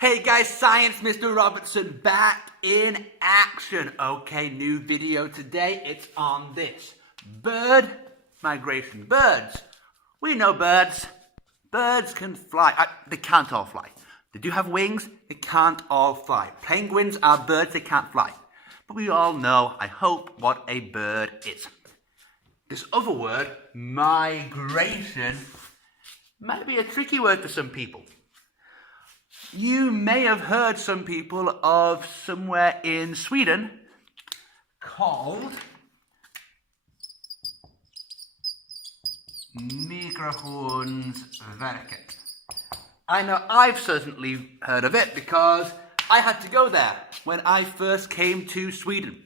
Hey guys, Science Mr. Robertson back in action. Okay, new video today. It's on this. Bird migration. Birds. We know birds. Birds can fly. They can't all fly. They do have wings. They can't all fly. Penguins are birds. They can't fly. But we all know, I hope, what a bird is. This other word, migration, might be a tricky word for some people. You may have heard some people of somewhere in Sweden called Migrationsverket. I know I've certainly heard of it because I had to go there when I first came to Sweden.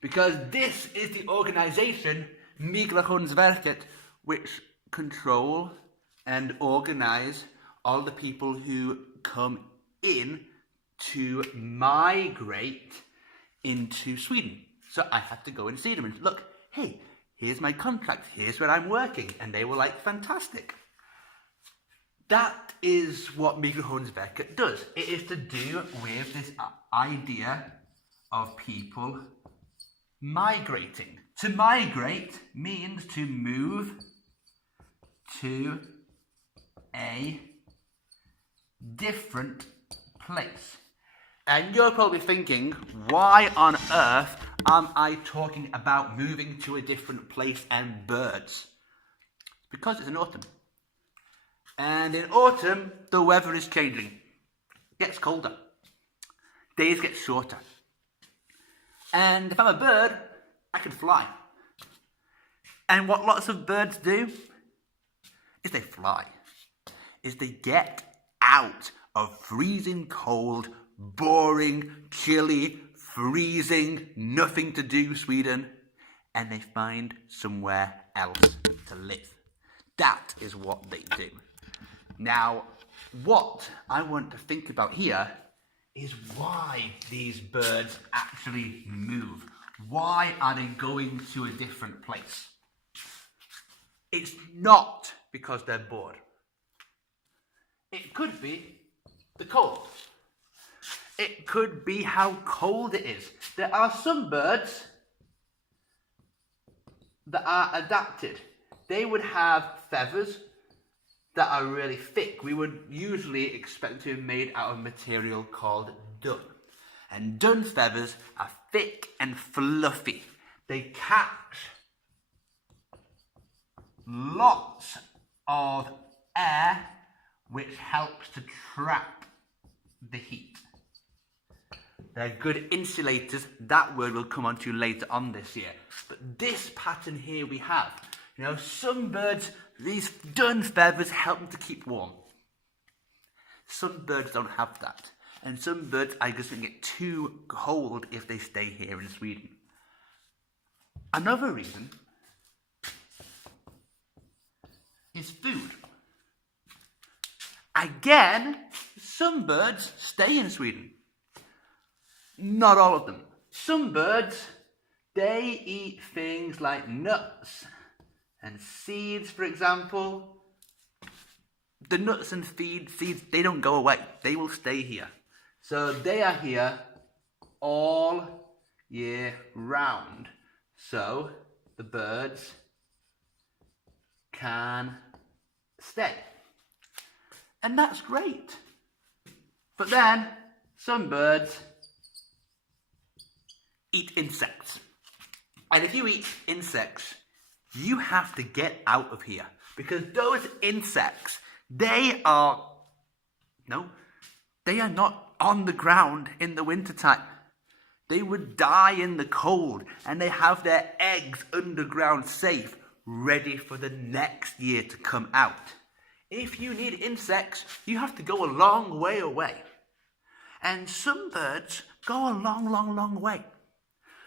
Because this is the organization, Migrationsverket, which control and organize all the people who come in to migrate into Sweden. So I had to go and see them and look, hey, here's my contract, here's where I'm working. And they were like, fantastic. That is what Migrationsverket does. It is to do with this idea of people migrating. To migrate means to move to a different place. And you're probably thinking, why on earth am I talking about moving to a different place and birds? Because it's in autumn. And in autumn, the weather is changing. It gets colder. Days get shorter. And if I'm a bird, I can fly. And what lots of birds do is they fly. Is they get out of freezing cold, boring, chilly, freezing, nothing to do Sweden, and they find somewhere else to live. That is what they do. Now, what I want to think about here is why these birds actually move. Why are they going to a different place? It's not because they're bored. It could be the cold. It could be how cold it is. There are some birds that are adapted. They would have feathers that are really thick. We would usually expect to be made out of material called dun. And dun feathers are thick and fluffy. They catch lots of air, which helps to trap the heat. They're good insulators. That word will come on to later on this year. But this pattern here we have. You know, some birds, these dun feathers help them to keep warm. Some birds don't have that. And some birds are just going to get too cold if they stay here in Sweden. Another reason is food. Again, some birds stay in Sweden. Not all of them. Some birds, they eat things like nuts and seeds, for example. The nuts and seeds, they don't go away. They will stay here. So they are here all year round. So the birds can stay. And that's great. But then, some birds eat insects. And if you eat insects, you have to get out of here. Because those insects, they are not on the ground in the wintertime. They would die in the cold, and they have their eggs underground safe, ready for the next year to come out. If you need insects, you have to go a long way away. And some birds go a long, long, long way.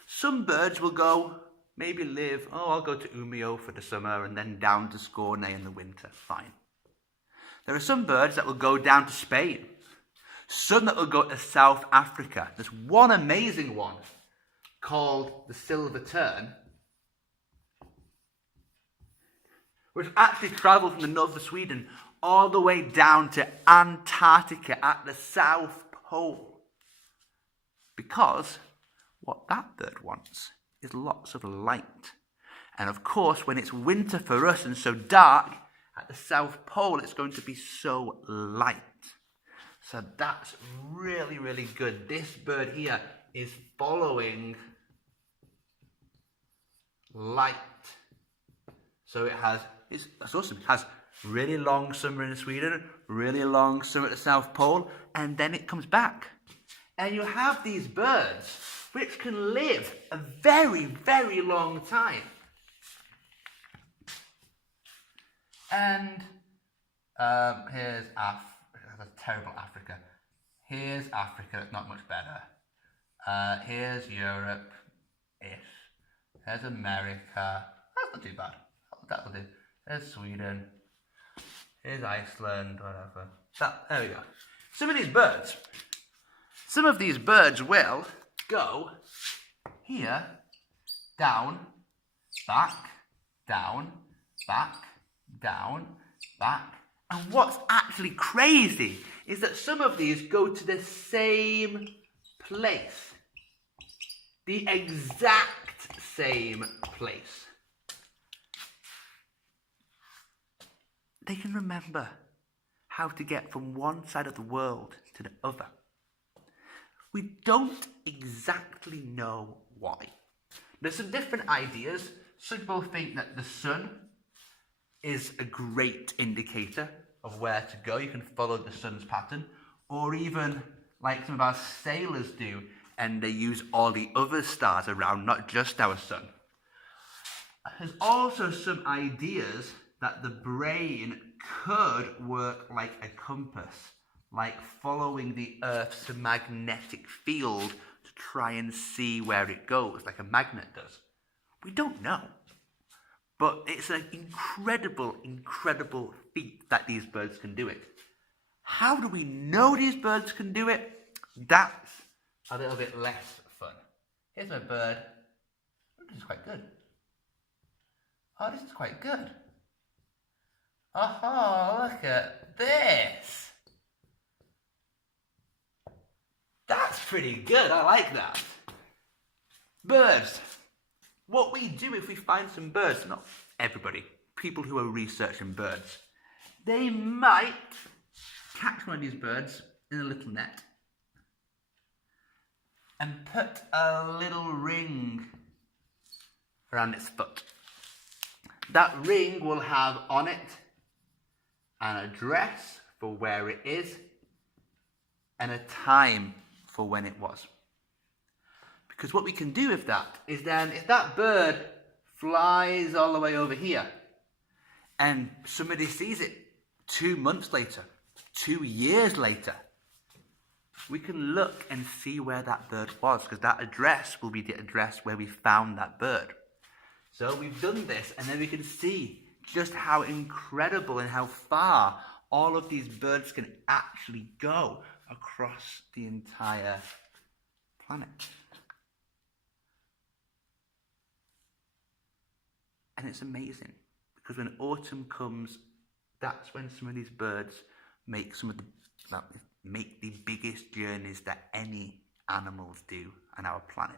Some birds will go, maybe live, I'll go to Umeå for the summer and then down to Skåne in the winter. Fine. There are some birds that will go down to Spain. Some that will go to South Africa. There's one amazing one called the silver tern, which actually travelled from the north of Sweden all the way down to Antarctica at the South Pole. Because what that bird wants is lots of light. And of course, when it's winter for us and so dark, at the South Pole, it's going to be so light. So that's really, really good. This bird here is following light. So that's awesome. It has really long summer in Sweden, really long summer at the South Pole, and then it comes back. And you have these birds which can live a very, very long time. And here's that's terrible Africa. Here's Africa, it's not much better. Here's Europe-ish. Here's America. That's not too bad. That'll do. There's Sweden. Here's Iceland, whatever. There we go. Some of these birds will go here, down, back, down, back, down, back. And what's actually crazy is that some of these go to the same place. The exact same place. They can remember how to get from one side of the world to the other. We don't exactly know why. There's some different ideas. Some people think that the sun is a great indicator of where to go. You can follow the sun's pattern, or even like some of our sailors do, and they use all the other stars around, not just our sun. There's also some ideas that the brain could work like a compass, like following the Earth's magnetic field to try and see where it goes, like a magnet does. We don't know. But it's an incredible, incredible feat that these birds can do it. How do we know these birds can do it? That's a little bit less fun. Here's my bird. This is quite good. Oh, this is quite good. Oh, look at this. That's pretty good. I like that. Birds. What we do if we find some birds, not everybody, people who are researching birds, they might catch one of these birds in a little net and put a little ring around its foot. That ring will have on it an address for where it is and a time for when it was. Because what we can do with that is then, if that bird flies all the way over here and somebody sees it 2 months later, 2 years later, we can look and see where that bird was, because that address will be the address where we found that bird. So we've done this, and then we can see just how incredible and how far all of these birds can actually go across the entire planet. And it's amazing, because when autumn comes, that's when some of these birds make make the biggest journeys that any animals do on our planet.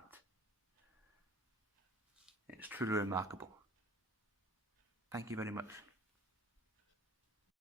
It's truly remarkable. Thank you very much.